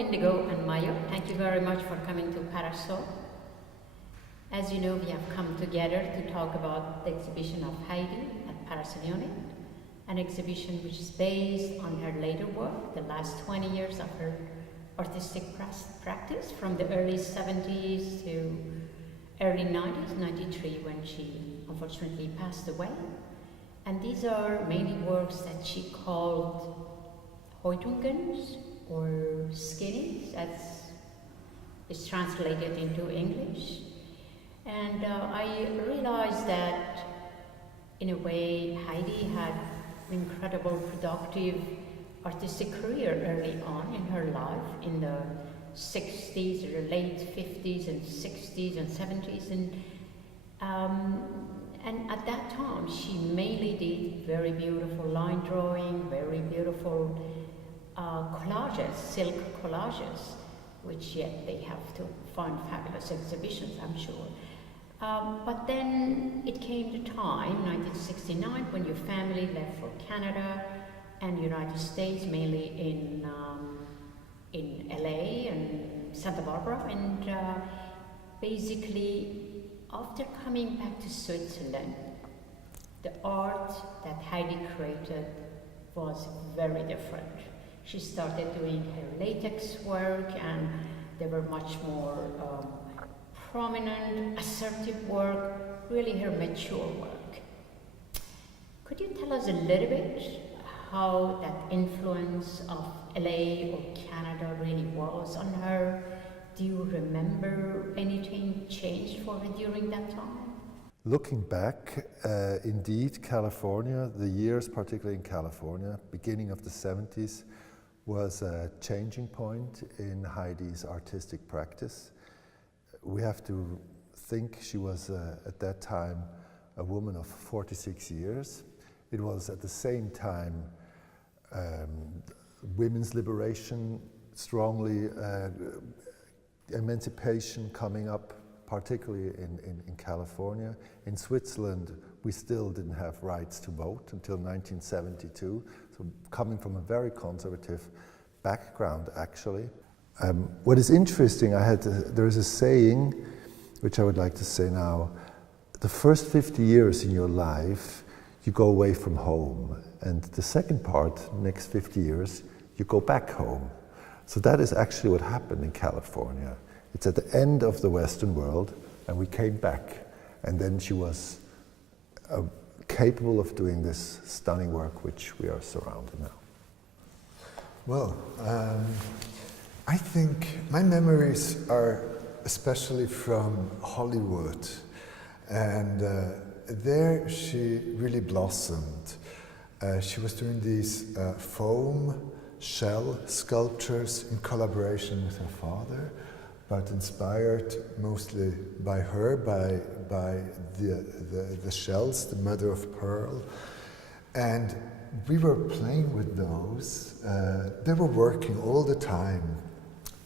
Indigo and Mayo, thank you very much for coming to Parasol. As you know, we have come together to talk about the exhibition of Heidi at Parasol unit, an exhibition which is based on her later work, the last 20 years of her artistic practice, from the early 70s to early 90s, 93, when she unfortunately passed away. And these are mainly works that she called Häutungen or skinnies, as is translated into English. And I realized that in a way Heidi had an incredible productive artistic career early on in her life, in the 60s or late 50s and 60s and 70s, and at that time she mainly did very beautiful line drawing, very beautiful collages, silk collages, which yet they have to find fabulous exhibitions, I'm sure. But then it came the time, 1969, when your family left for Canada and United States, mainly in LA and Santa Barbara, and basically after coming back to Switzerland, the art that Heidi created was very different. She started doing her latex work, and they were much more prominent, assertive work, really her mature work. Could you tell us a little bit how that influence of LA or Canada really was on her? Do you remember anything changed for her during that time? Looking back, indeed, California, the years particularly in California, beginning of the 70s, was a changing point in Heidi's artistic practice. We have to think she was at that time a woman of 46 years. It was at the same time women's liberation, strongly emancipation coming up, particularly in California. In Switzerland, we still didn't have rights to vote until 1972, so coming from a very conservative background, actually. What is interesting, there is a saying, which I would like to say now: the first 50 years in your life, you go away from home, and the second part, next 50 years, you go back home. So that is actually what happened in California. It's at the end of the Western world, and we came back, and then she was capable of doing this stunning work which we are surrounded now. Well, I think my memories are especially from Hollywood, and there she really blossomed. She was doing these foam shell sculptures in collaboration with her father, but inspired mostly by her, by the shells, the mother of pearl. And we were playing with those. They were working all the time.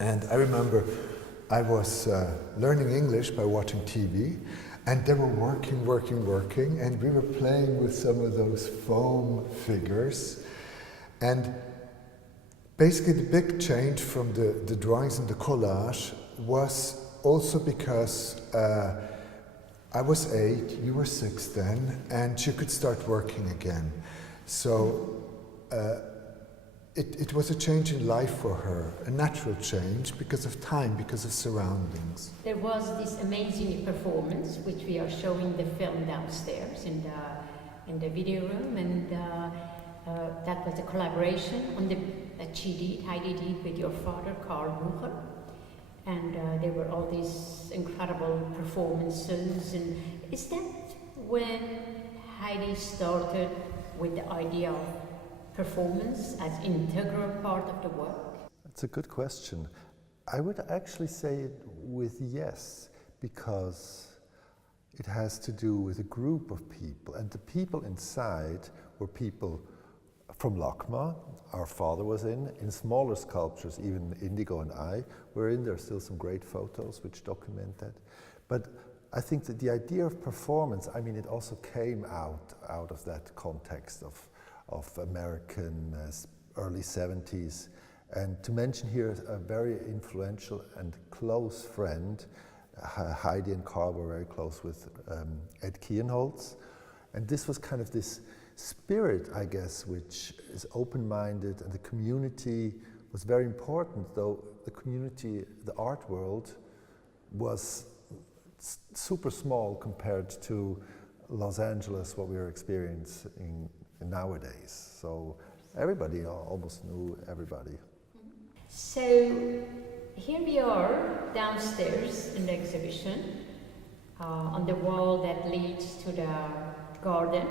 And I remember I was learning English by watching TV, and they were working, and we were playing with some of those foam figures. And basically the big change from the drawings and the collage was also because I was 8, you were 6 then, and she could start working again. So it was a change in life for her, a natural change because of time, because of surroundings. There was this amazing performance, which we are showing the film downstairs in the video room, and that was a collaboration that Heidi did with your father, Karl Bucher. And there were all these incredible performances. And is that when Heidi started with the idea of performance as integral part of the work? That's a good question. I would actually say it with yes, because it has to do with a group of people, and the people inside were people from LACMA. Our father was in smaller sculptures, even Indigo and I were in. There are still some great photos which document that. But I think that the idea of performance, I mean, it also came out of that context of American early 70s And to mention here a very influential and close friend, Heidi and Carl were very close with Ed Kienholz. And this was kind of this spirit, I guess, which is open-minded, and the community was very important, though the community, the art world, was super small compared to Los Angeles, what we are experiencing nowadays. So everybody almost knew everybody. So here we are downstairs in the exhibition. On the wall that leads to the garden,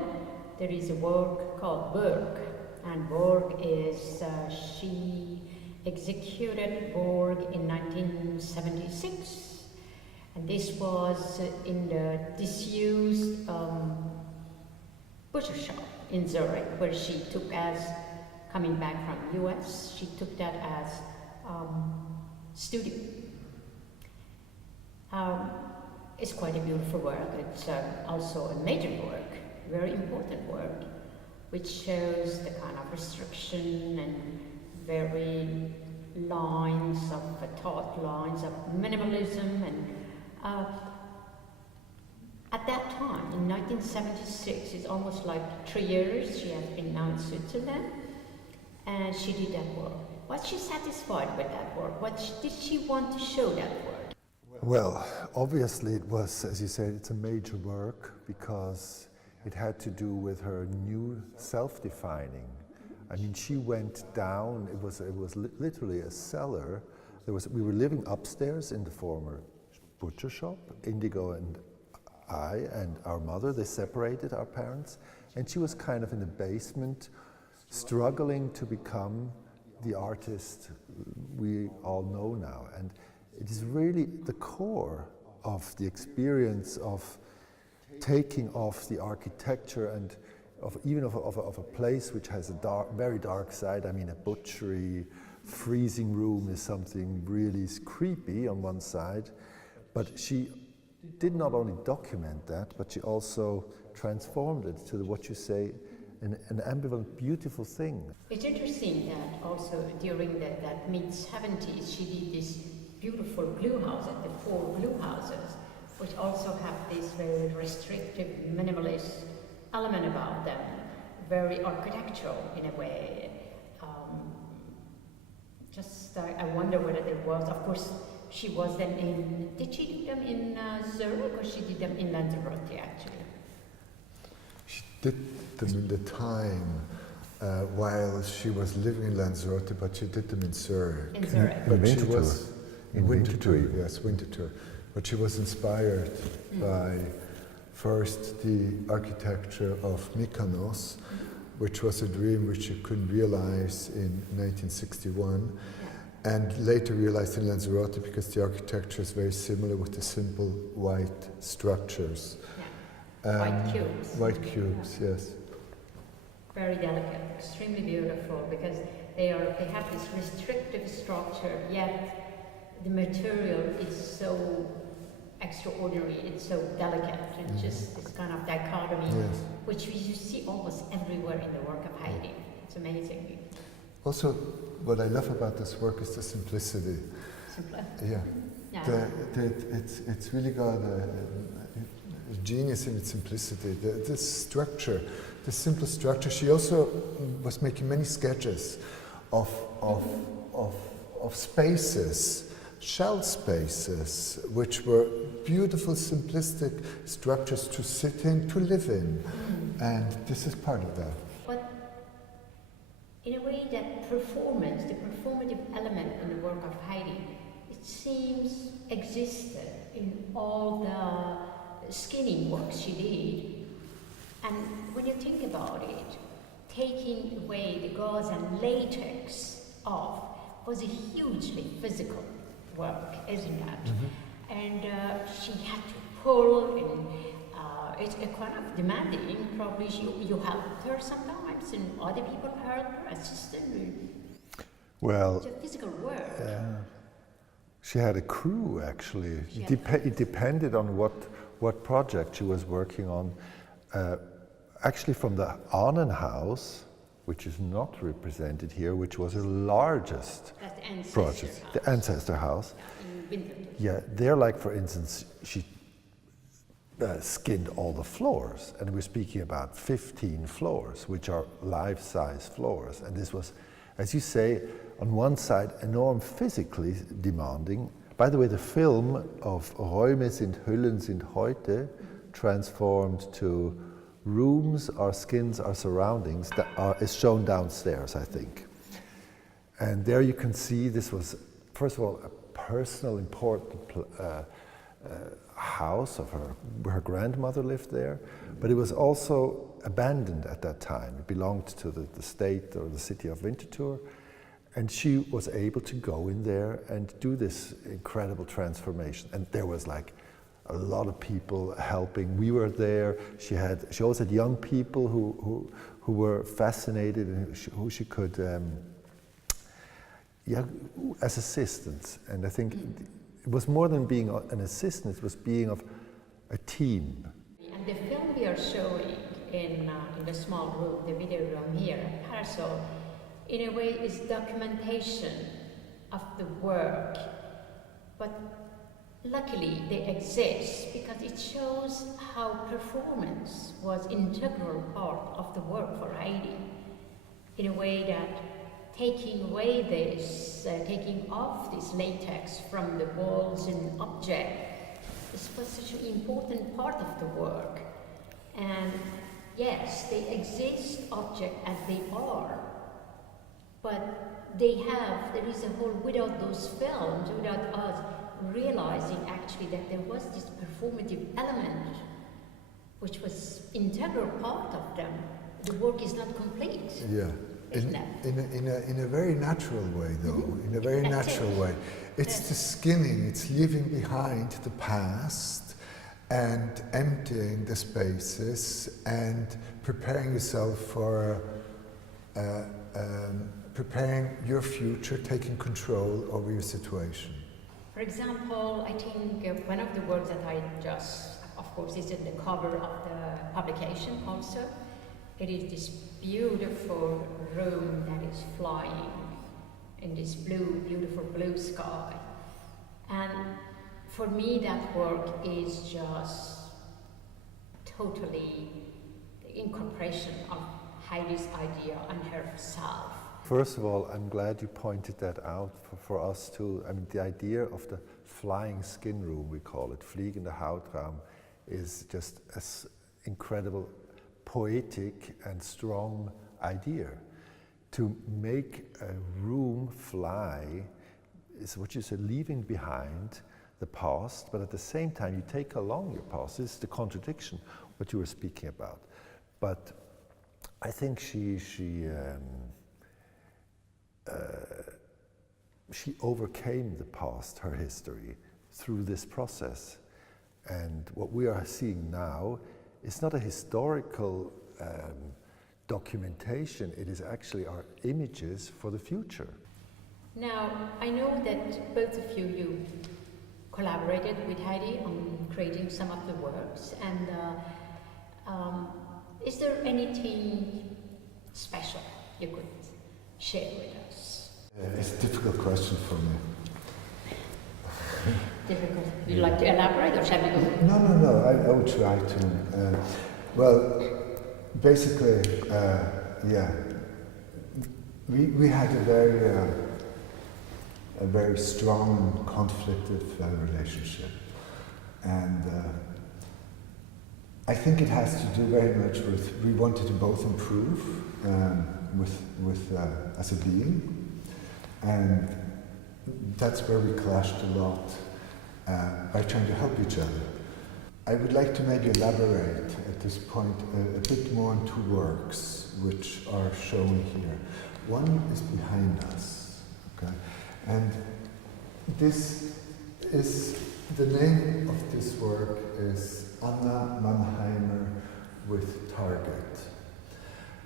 there is a work called Borg. And Borg is, she executed Borg in 1976. And this was in the disused butcher shop in Zurich, where she took as, coming back from US, she took that as studio. It's quite a beautiful work. It's also a major work, very important work, which shows the kind of restriction and very lines of taut lines of minimalism. And at that time, in 1976, it's almost like 3 years she has been now in Switzerland, and she did that work. Was she satisfied with that work? Did she want to show that work? Well, obviously it was, as you said, it's a major work because it had to do with her new self-defining. I mean, she went down, it was literally a cellar. We were living upstairs in the former butcher shop. Indigo and I and our mother, they separated, our parents, and she was kind of in the basement, struggling to become the artist we all know now. And it is really the core of the experience of taking off the architecture and even of a place which has a very dark side. I mean, a butchery, freezing room is something really creepy on one side, but she did not only document that, but she also transformed it to what you say, an ambivalent, beautiful thing. It's interesting that also during that mid-70s she did this beautiful glue house, the 4 glue houses, which also have this very restrictive, minimalist element about them, very architectural in a way. I wonder whether there was, of course, she was then in, did she do them in Zurich, or she did them in Lanzarote actually? She did them in the time while she was living in Lanzarote, but she did them in Zurich. In Zurich. But she Winterthur. was In Winterthur. Yes, Winterthur. But she was inspired by first the architecture of Mykonos, which was a dream which she couldn't realize in 1961, and later realized in Lanzarote because the architecture is very similar with the simple white structures. Yeah. White cubes. White cubes, yes. Very delicate, extremely beautiful, because they have this restrictive structure, yet the material is so extraordinary, it's so delicate, and just this kind of dichotomy, which you see almost everywhere in the work of Heidi. It's amazing. Also, what I love about this work is the simplicity. Simpler. Yeah. It's really got a genius in its simplicity. This structure, the simple structure. She also was making many sketches of spaces, shell spaces, which were beautiful, simplistic structures to sit in, to live in. And this is part of that. But in a way, that performance, the performative element in the work of Heidi, it seems existed in all the skinning works she did. And when you think about it, taking away the gauze and latex off was a hugely physical work, isn't it? And she had to pull, and it's a kind of demanding. Probably you helped her sometimes, and other people helped her, assisted. Well, it's a physical work. She had a crew actually. It depended on what project she was working on. Actually, from the Arnhem house, which is not represented here, which was her largest That's the ancestor project, house. the ancestor house. In Winterthur. Yeah, there, like for instance, she skinned all the floors, and we're speaking about 15 floors, which are life-size floors. And this was, as you say, on one side, enormous physically demanding. By the way, the film of Räume sind Hüllen sind heute transformed to rooms, our skins, our surroundings, is shown downstairs, I think. And there you can see this was, first of all, a personal, important house of her grandmother lived there, but it was also abandoned at that time. It belonged to the state or the city of Winterthur, and she was able to go in there and do this incredible transformation. And there was like a lot of people helping. We were there. She also had young people who were fascinated and who she could, as assistants. And I think it was more than being an assistant, it was being of a team. And the film we are showing in the small room, the video room here at Parasol, in a way is documentation of the work, but luckily they exist because it shows how performance was integral part of the work for Heidi, in a way that taking away this, taking off this latex from the walls and object, this was such an important part of the work. And yes, they exist object as they are, but there is a whole, without those films, without us realizing actually that there was this performative element which was integral part of them, the work is not complete. Yeah. In a very natural way, though, in a very natural way. It's the skinning, it's leaving behind the past and emptying the spaces and preparing yourself for preparing your future, taking control over your situation. For example, I think one of the works that I just, of course, is in the cover of the publication also. It is this beautiful room that is flying in this beautiful blue sky. And for me, that work is just totally the incorporation of Heidi's idea and herself. First of all, I'm glad you pointed that out for us too. I mean, the idea of the flying skin room, we call it, Fliegende Hautraum, is just an incredible, poetic and strong idea. To make a room fly is what you said, leaving behind the past, but at the same time you take along your past. This is the contradiction, what you were speaking about. But I think she overcame the past, her history, through this process. And what we are seeing now is not a historical documentation, it is actually our images for the future. Now, I know that both of you collaborated with Heidi on creating some of the works, and is there anything special you could share with us? It's a difficult question for me. Difficult. Would you like to elaborate, or shall we go? No, I would try to. Well, basically, yeah, we had a very strong conflicted relationship, and I think it has to do very much with we wanted to both improve with as a being, and that's where we clashed a lot by trying to help each other. I would like to maybe elaborate at this point a bit more on two works which are shown here. One is behind us, okay? And this is, the name of this work is Anna Mannheimer with Target.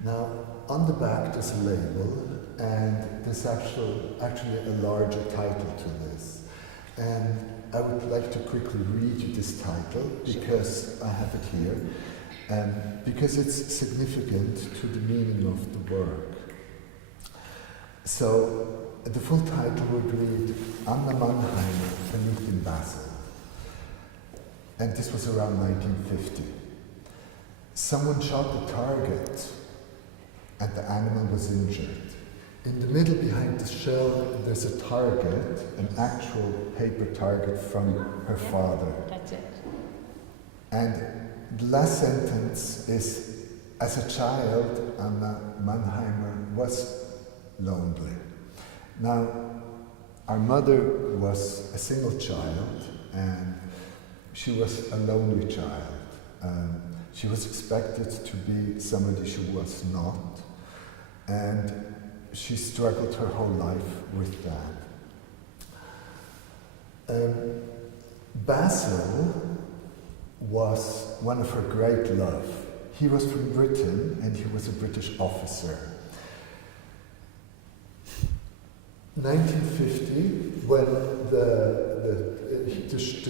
Now, on the back there's a label, and there's actually a larger title to this. And I would like to quickly read you this title, because I have it here. because it's significant to the meaning of the work. So the full title would read Anna Mannheimer verliebt in Basel. And this was around 1950. Someone shot the target and the animal was injured. In the middle behind the shell there's a target, an actual paper target from her father. That's it. And the last sentence is, as a child, Anna Mannheimer was lonely. Now, our mother was a single child and she was a lonely child. She was expected to be somebody she was not, and she struggled her whole life with that. Basil was one of her great love. He was from Britain and he was a British officer. 1950, when the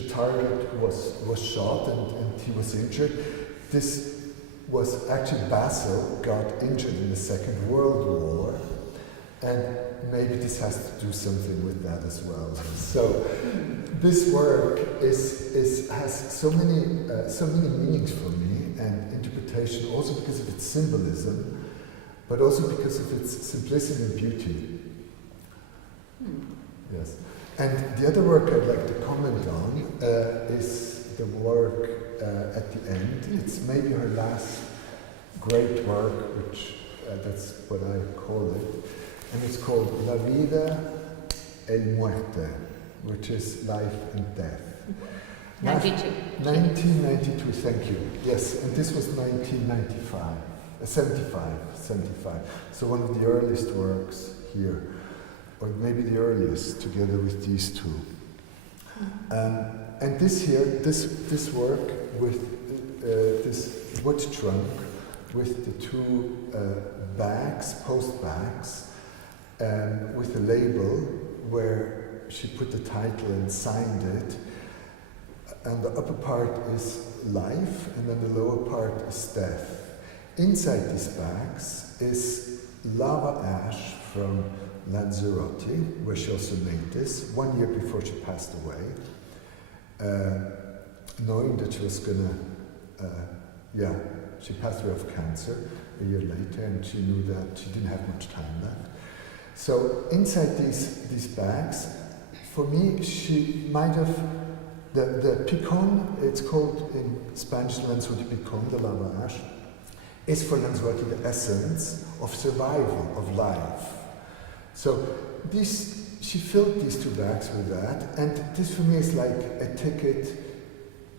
target was shot and he was injured, this was actually Basil got injured in the Second World War, and maybe this has to do something with that as well. So this work has so many meanings for me and interpretation, also because of its symbolism, but also because of its simplicity and beauty. Yes. And the other work I'd like to comment on is the work at the end. It's maybe her last great work, which that's what I call it. And it's called La Vida e Muerte, which is life and death. 1992, thank you. Yes, and this was 75. So one of the earliest works here, or maybe the earliest, together with these two. And this work with this wood trunk, with the two bags, post bags, with a label where she put the title and signed it. And the upper part is life, and then the lower part is death. Inside these bags is lava ash from Lanzarote, where she also made this, 1 year before she passed away, knowing that she was gonna, she passed away of cancer a year later, and she knew that she didn't have much time left. So inside these bags, for me, she might have, the picon, it's called in Spanish Lanzarote picon, the lava ash, is for Lanzarote the essence of survival, of life. So she filled these two bags with that, and this for me is like a ticket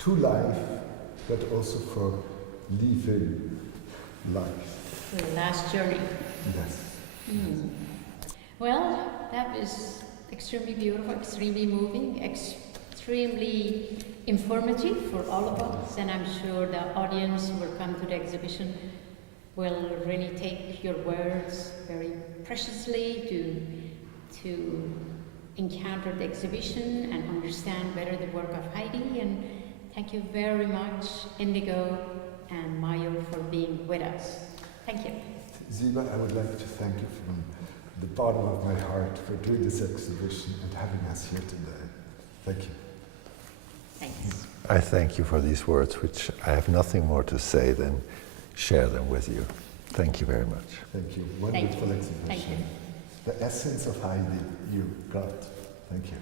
to life, but also for living life. The last journey. Yes. Mm. Well, that is extremely beautiful, extremely moving, extremely informative for all of us, and I'm sure the audience who will come to the exhibition will really take your words very preciously to encounter the exhibition and understand better the work of Heidi. And thank you very much, Indigo and Mayo, for being with us. Thank you. Ziba, I would like to thank you from the bottom of my heart for doing this exhibition and having us here today. Thank you. Thanks. I thank you for these words, which I have nothing more to say than share them with you. Thank you very much. Thank you. Wonderful exhibition. Thank you. The essence of Heidi you got. Thank you.